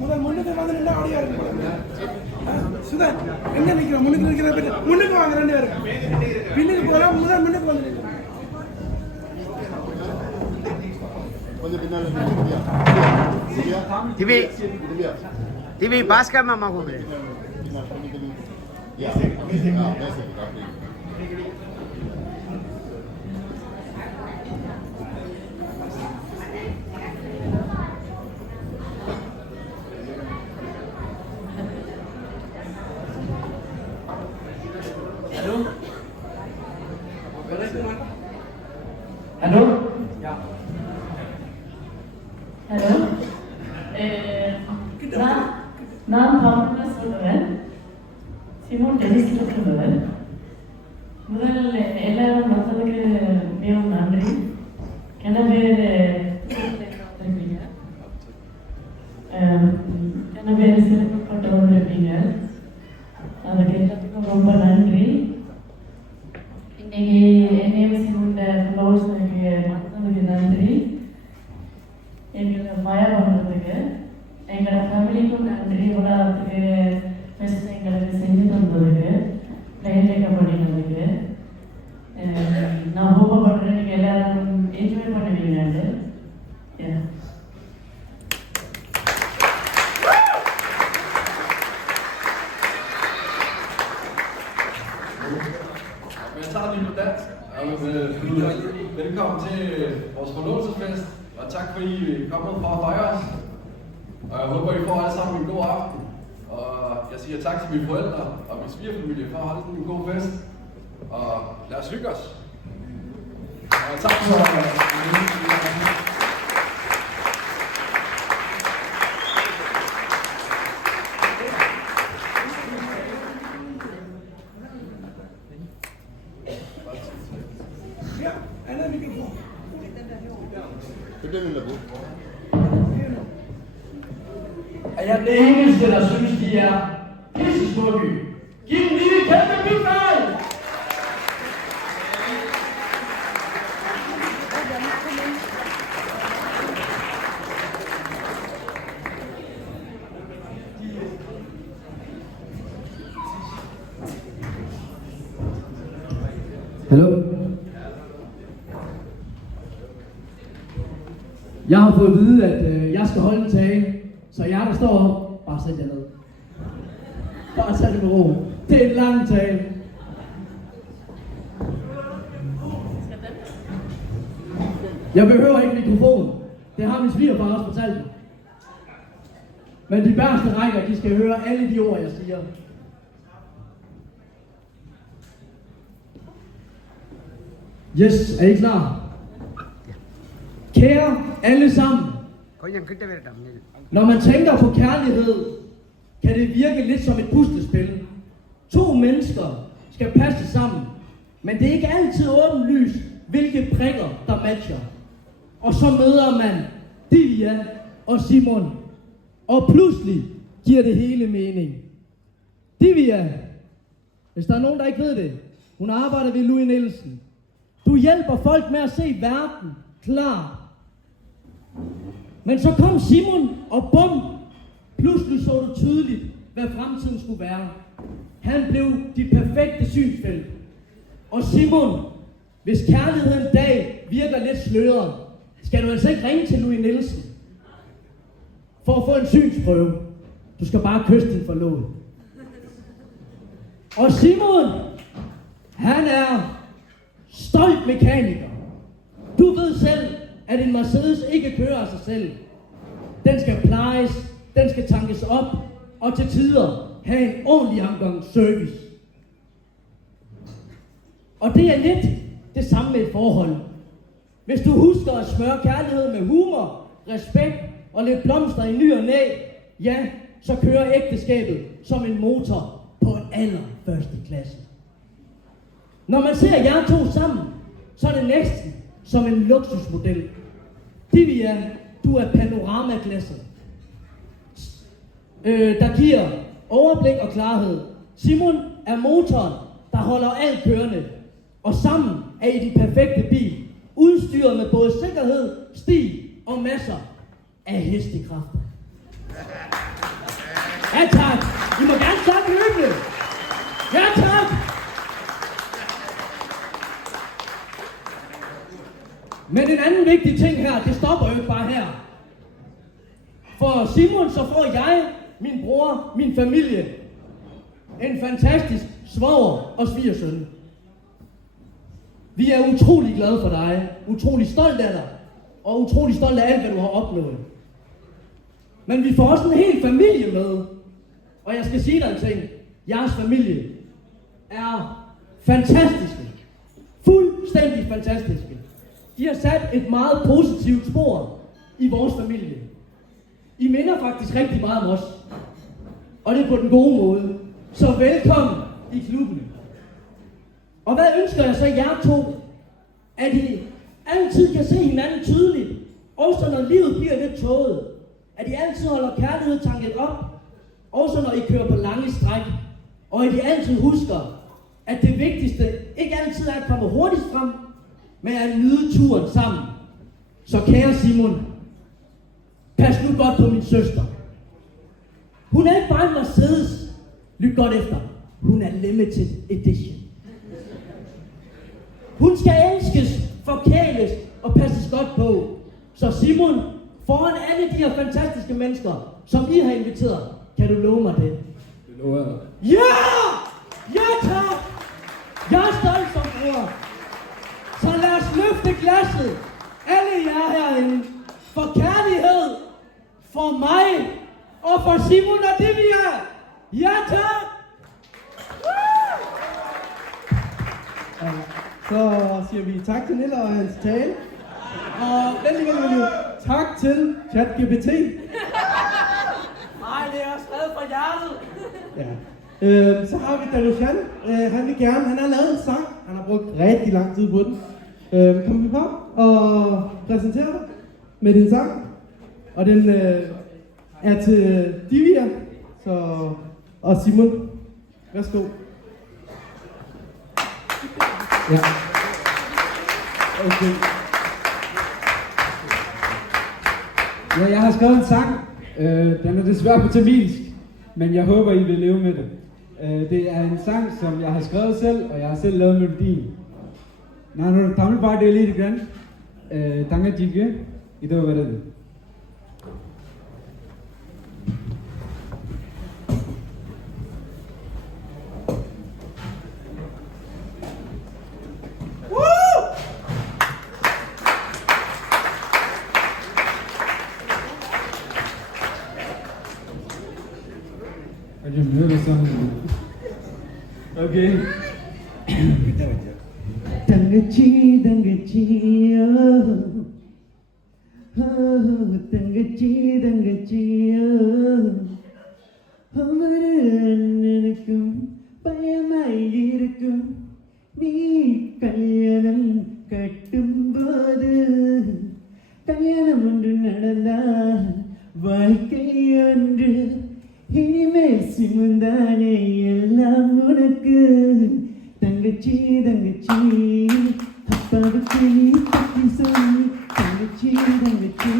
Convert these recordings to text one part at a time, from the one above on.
முதல் முன்னுக்கு வந்து நின்று அப்படியே இருக்கு சுதன் எங்க நிக்கிறோம் முன்னுக்கு நிக்கிற பேர் முன்னுக்கு வாங்க ரெண்டு பேரும் பின்னுக்கு போலாம் முதல் முன்னுக்கு வந்து கொஞ்சம் பின்னால டிவி டிவி பாஸ்கர் மாமா கூப்பிடு Hallo? Ja. Hallo? நான் பாம்புல சொல்லுவேன் சிமோன் டெலிஸ்ல சொல்லுவேன் முதல்ல எல்லாரும் வந்ததுக்கு மிகவும் நன்றி என்ன பேர் வந்திருக்கீங்க என்ன பேர் சிறப்புப்பட்டு வந்திருக்கீங்க அதுக்கு எல்லாத்துக்கும் ரொம்ப நன்றி இன்னைக்கு என்ஏஎம்சி ஃப்ளோர்ஸ் எனக்கு வந்ததுக்கு நன்றி எங்களை மழை வந்ததுக்கு எங்களோட ஃபேமிலிக்கும் நன்றி உலகத்துக்கு ஃபெஸ்ட் எங்களுக்கு செஞ்சு தந்ததுக்கு ட்ரெயின் டேக்கப் பண்ணினதுக்கு நான் ஹோப் பண்ணுறேன் நீங்கள் எல்லாரும் என்ஜாய் பண்ணுவீங்க Jeg tager lige på dansk. Velkommen til vores forlovelsesfest, og tak for, at I er kommet for at fejre os. Og jeg håber, I får alle sammen en god aften. Og jeg siger tak til mine forældre og min svigerfamilie for at holde en god fest. Og lad os hygge os. Og tak for Ja, anden mikrofon. Det bliver min labo. Er jeg den eneste, der synes, de er pissesmukke? Giv en lille kæmpe bifald! Hallo. Jeg har fået at vide, at jeg skal holde en tale, så jer, der står op, bare sæt jer ned. Bare tag det med ro. Det er en lang tale. Jeg behøver ikke mikrofon. Det har min svigerfar også fortalt mig. Men de værste rækker, de skal høre alle de ord, jeg siger. Yes, er I klar? Kære alle sammen. Når man tænker på kærlighed, kan det virke lidt som et puslespil. To mennesker skal passe sammen, men det er ikke altid åbenlyst, hvilke prikker der matcher. Og så møder man Divya og Simon, og pludselig giver det hele mening. Divya, hvis der er nogen, der ikke ved det, hun arbejder ved Louis Nielsen. Du hjælper folk med at se verden klar. Men så kom Simon, og bum, pludselig så du tydeligt, hvad fremtiden skulle være. Han blev dit perfekte synsfelt. Og Simon, hvis kærligheden dag virker lidt sløret, skal du altså ikke ringe til Louis Nielsen for at få en synsprøve. Du skal bare kysse din forlovede. Og Simon, han er stolt mekaniker. Du ved selv, at en Mercedes ikke kører af sig selv. Den skal plejes, den skal tankes op, og til tider have en ordentlig omgang service. Og det er lidt det samme med et forhold. Hvis du husker at smøre kærlighed med humor, respekt og lidt blomster i ny og næ, ja, så kører ægteskabet som en motor på en allerførste klasse. Når man ser jer to sammen, så er det næsten som en luksusmodel. Divya, du er panoramaglasset, der giver overblik og klarhed. Simon er motoren, der holder alt kørende. Og sammen er I de perfekte bil, udstyret med både sikkerhed, stil og masser af hestekræfter. Ja tak! I må gerne snakke løbende! Ja tak! Men en anden vigtig ting her, det stopper jo ikke bare her. For Simon, så får jeg, min bror, min familie, en fantastisk svoger og svigersøn. Vi er utrolig glade for dig, utrolig stolt af dig, og utrolig stolt af alt, hvad du har opnået. Men vi får også en hel familie med. Og jeg skal sige dig en ting. Jeres familie er fantastiske. Fuldstændig fantastiske. De har sat et meget positivt spor i vores familie. I minder faktisk rigtig meget om os. Og det er på den gode måde. Så velkommen i klubben. Og hvad ønsker jeg så jer to? At I altid kan se hinanden tydeligt. Også når livet bliver lidt tåget. At I altid holder kærlighed tanket op. Også når I kører på lange stræk. Og at I altid husker, at det vigtigste ikke altid er at komme hurtigt frem, men at nyde turen sammen. Så kære Simon, pas nu godt på min søster. Hun er ikke bare en Mercedes. Lyt godt efter. Hun er limited edition. Hun skal elskes, forkæles og passes godt på. Så Simon, foran alle de her fantastiske mennesker, som I har inviteret, kan du love mig det? Det lover jeg. Ja! Ja tak! Jeg er stolt som bror. Så lad os løfte glasset, alle jer herinde, for kærlighed, for mig og for Simon og Divya. Ja tak! Så siger vi tak til Nilla og hans tale. Og venlig tak til ChatGPT. Nej, det er også skrevet fra hjertet. Ja. Så har vi Danushan. Han har lavet en sang. Han har brugt rigtig lang tid på den. Kom vi på og præsentere dig med din sang. Og den er til Divya og Simon. Værsgo. Ja. Okay. Ja, jeg har skrevet en sang. Den er desværre på tamilsk, men jeg håber, I vil leve med det. Det er en sang, som jeg har skrevet selv, og jeg har selv lavet melodien. ನಾನು ತಮಿಳ್ ಪಾಠ ಹೇಳಿயிருக்கேன் தங்கச்சிக்கு இதோ வருது. கொஞ்சம் nervous-ஆ Okay. தங்கச்சி தங்கச்சியோ தங்கச்சி தங்கச்சியோ ஒவ்வொரு அண்ணனுக்கும் பயமாயிருக்கும் நீ கல்யாணம் கட்டும்போது கல்யாணம் ஒன்று நடந்தால் வாழ்க்கை ஒன்று இனிமேல் சிமுந்தானே எல்லாம் உனக்கு தங்கச்சி தங்கச்சி அப்பாவுக்கு நீ பற்றி சொல்லி தங்கச்சி தங்கச்சி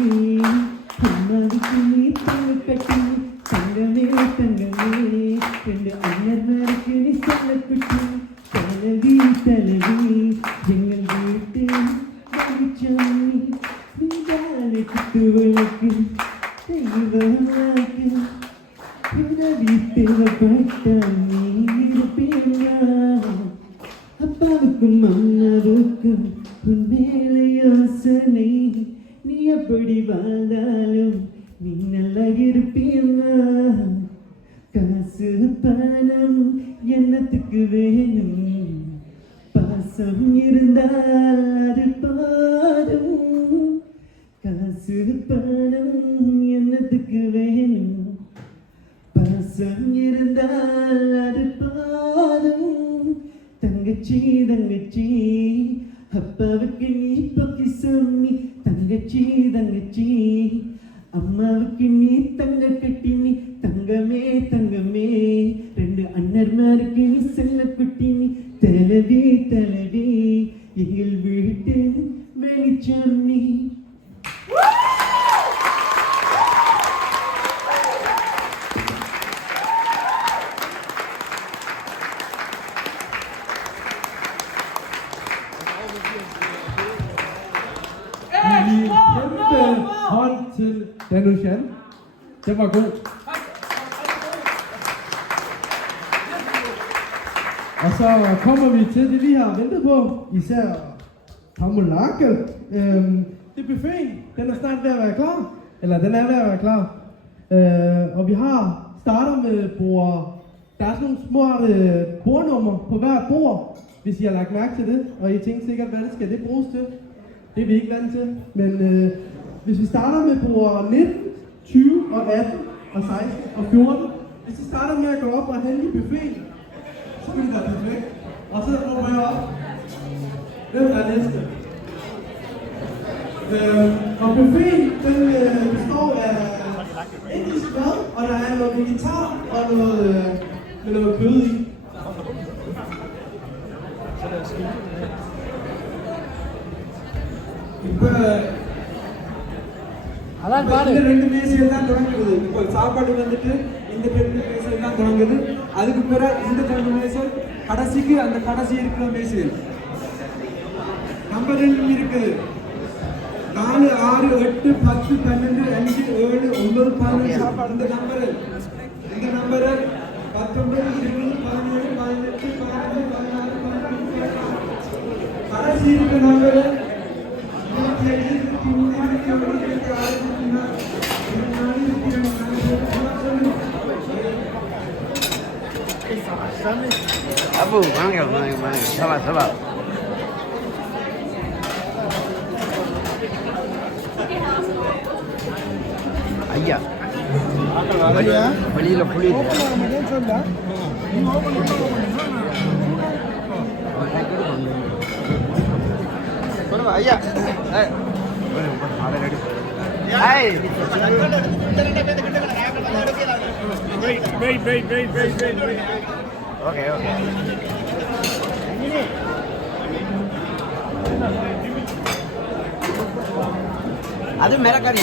அம்மாவுக்கு நீ தங்க கட்டி தங்கமே தங்கமே ரெண்டு அண்ணர்களுக்கு நீ சொல்ல குட்டி தலைவி தலைவி எங்கள் வீட்டு மகிழ்ச்சாமி நீதானே குத்துவனுக்கு தெய்வமாக்கு உதவி தேவைப்பட்ட நீ இருப்பீங்க அப்பாவுக்கும் அம்மாவுக்கும் உன் மேலே யோசனை நீ எப்படி வாழ்ந்தாலும் நீ நல்லா இருப்பியம்மா காசு பணம் என்னத்துக்கு வேணும் பாசம் இருந்தால் அது போதும் காசு பணம் என்னத்துக்கு வேணும் பாசம் இருந்தால் அது போதும் தங்கச்சி தங்கச்சி அப்பாவுக்கு நீ பத்தி சொன்னி தங்கச்சி தங்கச்சி அம்மாவுக்கு நீ தங்க கட்டி நீ தங்கமே தங்கமே ரெண்டு அண்ணர்மாருக்கு நீ செல்ல குட்டி நீ தலைவி தலைவி எங்கள் வீட்டு வெளிச்சம் நீ Kæmpe hånd til Danushan. Det var god. Og så kommer vi til det, vi har ventet på. Især Tamulakke. Det er buffeten. Den er snart ved at være klar. Eller den er ved at være klar. Og vi starter med bord. Der er sådan nogle små bordnummer på hvert bord, hvis I har lagt mærke til det. Og I tænker sikkert, hvad det skal det bruges til. Det er vi ikke vant til, men hvis vi starter med bord 19, 20 og 18 og 16 og 14, hvis I starter med at gå op og hente i buffeten, så vil det være perfekt. Og så råber jeg op, hvem er næste? Og buffeten, den består af indisk mad, og der er noget vegetar og noget kød i. இந்த ரெண்டு மேசையில் தான் தொடங்குது. இப்போ சாப்பாடு வந்துட்டு இந்த ரெண்டு மேசையில் தான் தொடங்குது. அதுக்கு பிறகு இந்த ரெண்டு மேசை கடைசிக்கு அந்த கடைசி இருக்கிற மேசையில் நம்பர் 2 இருக்குது. 4, 6, 8, 10, 12, 5, 7, 9, 11 இந்த நம்பரு 19, 20, 17, 18, 19, 16, கடைசி இருக்கிற number Abu, mana? Sabar. Ayah. Beli lah kulit. Ayah. Hai. Wait. Okay. அது मेरा कर